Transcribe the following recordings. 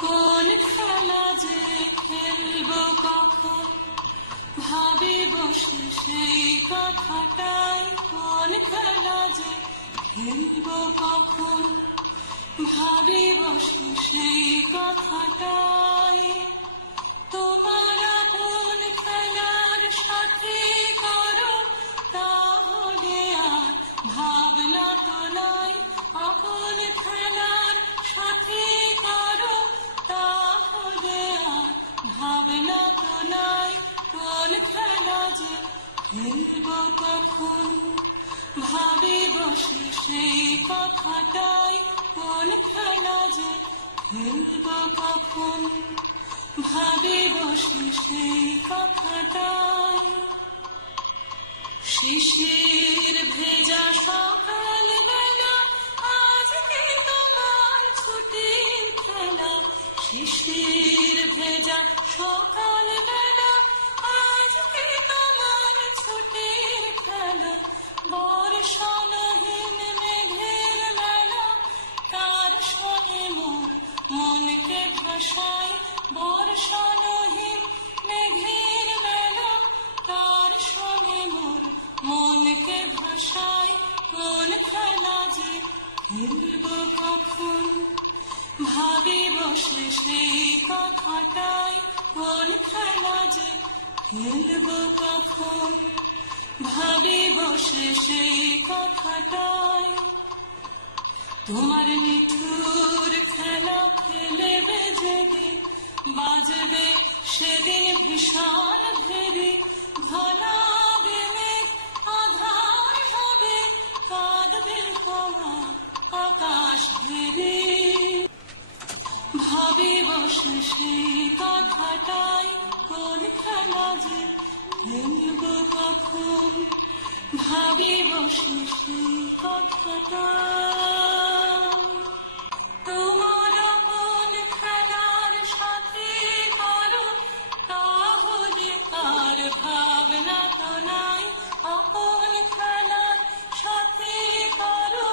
কোন খেলা যে খেলবো কখন, ভাবি বসে সেই কথাটাই। কোন খেলা যে খেলবো কখন, ভাবি বসে সেই কথাটাই। তোমার আপন খেলার সাথে করো, তাহলে আর ভাবনা তো নাই। আপন খেলার সাথে করো, তাহলে আর ভাবনা তো নাই। কোন খেলা যে খেলবো কখন, ভাবি বসে সেই কথাটাই। কোন খেলা যে খেলবো কখন, ভাবি বসে সেই কথাটাই। শিশির ভেজা সকাল বেলা, আজকে তোমার ছুটির খেলা। শিশির ভেজা সকাল বেলা, আজকে তোমার ছুটির খেলা। বর্ষণহীন মেঘের মেলা, তার শোনে মোর মনকে ভাসায়। বর্ষণহীন মেঘের মেলা, তার শোনে মোর মনকে ভাসায়। কোন খেলা যে খেলবো কখন, ভাবি বসে সেই কথাটাই। কোন খেলা যে খেলবো কখন, ভাবি বসে সেই কথাটাই। তোমার নিঠুর খেলা খেলেবে যেদিন, বাজবে সেদিন ভীষণ ভেরি। ঘনাবে মেঘ, আধার হবে, কাঁদবে হাওয়া আকাশ ঘেরে। ভাবি বসে সেই কথাটাই। কোন খেলা যে খেলবো কখন, ভাবি বসে সেই কথাটাই। তোমার আপন খেলার সাথে করো, তাহলে আর ভাবনা তো নাই। আপন খেলার সাথে করো,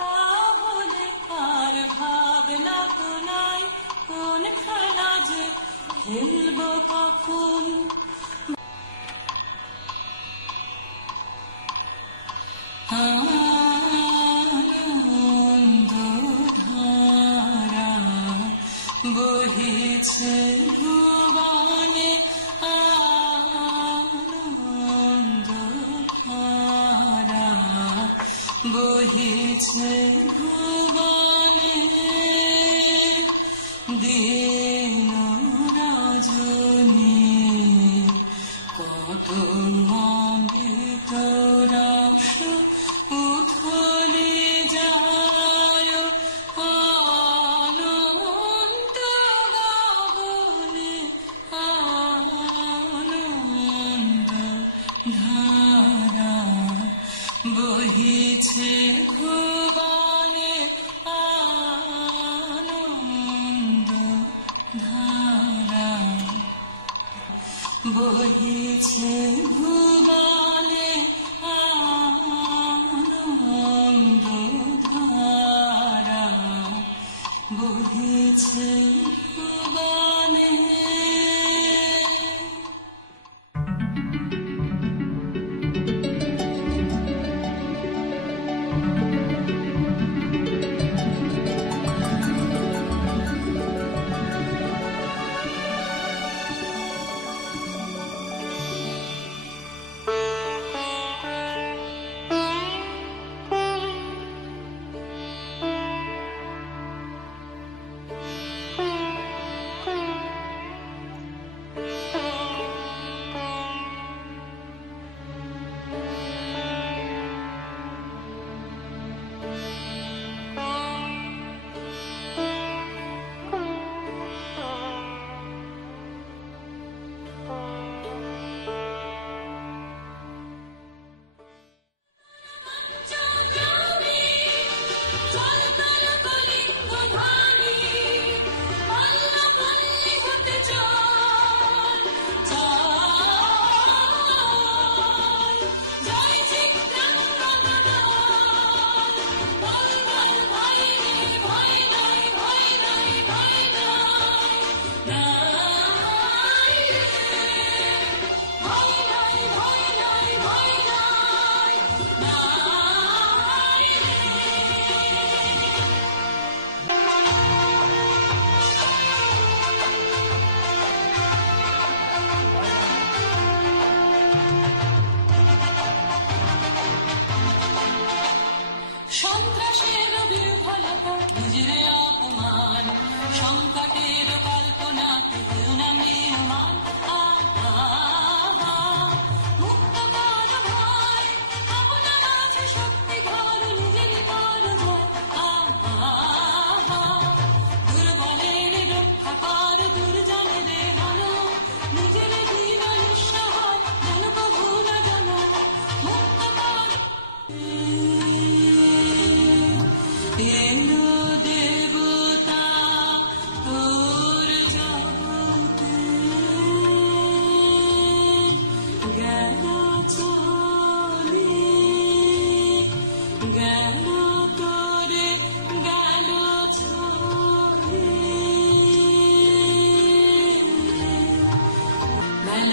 তাহলে আর ভাবনা তো নাই। কোন খেলা যে খেলবো কখন, আনন্দধারা বহিছে ভুবনে। আনন্দধারা বহিছে ভুবনে। দিন রজনী কত অমৃত রস উথলে যায়। অনন্ত গগনে আনন্দ ধারা বহিছে ভুবনে। আনন্দ ধারা বহিছে ভুবনে। আনন্দ ধারা বহিছে ভুবনে।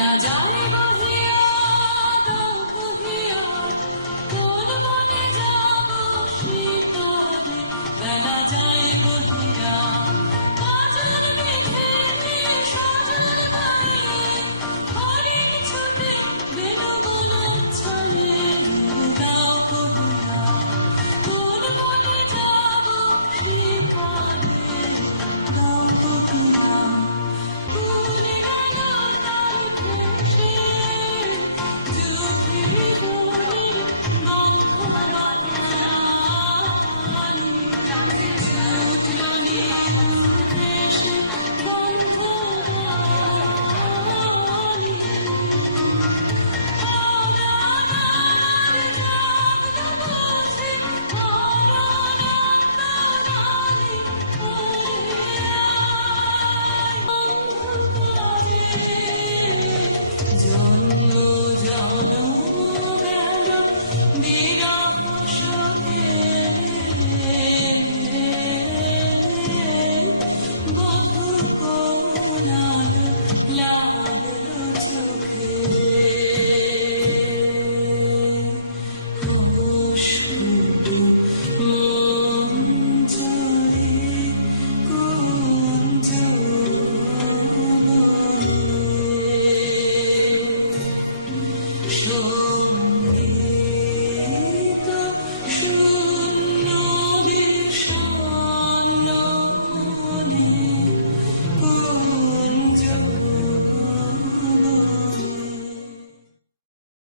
না যায়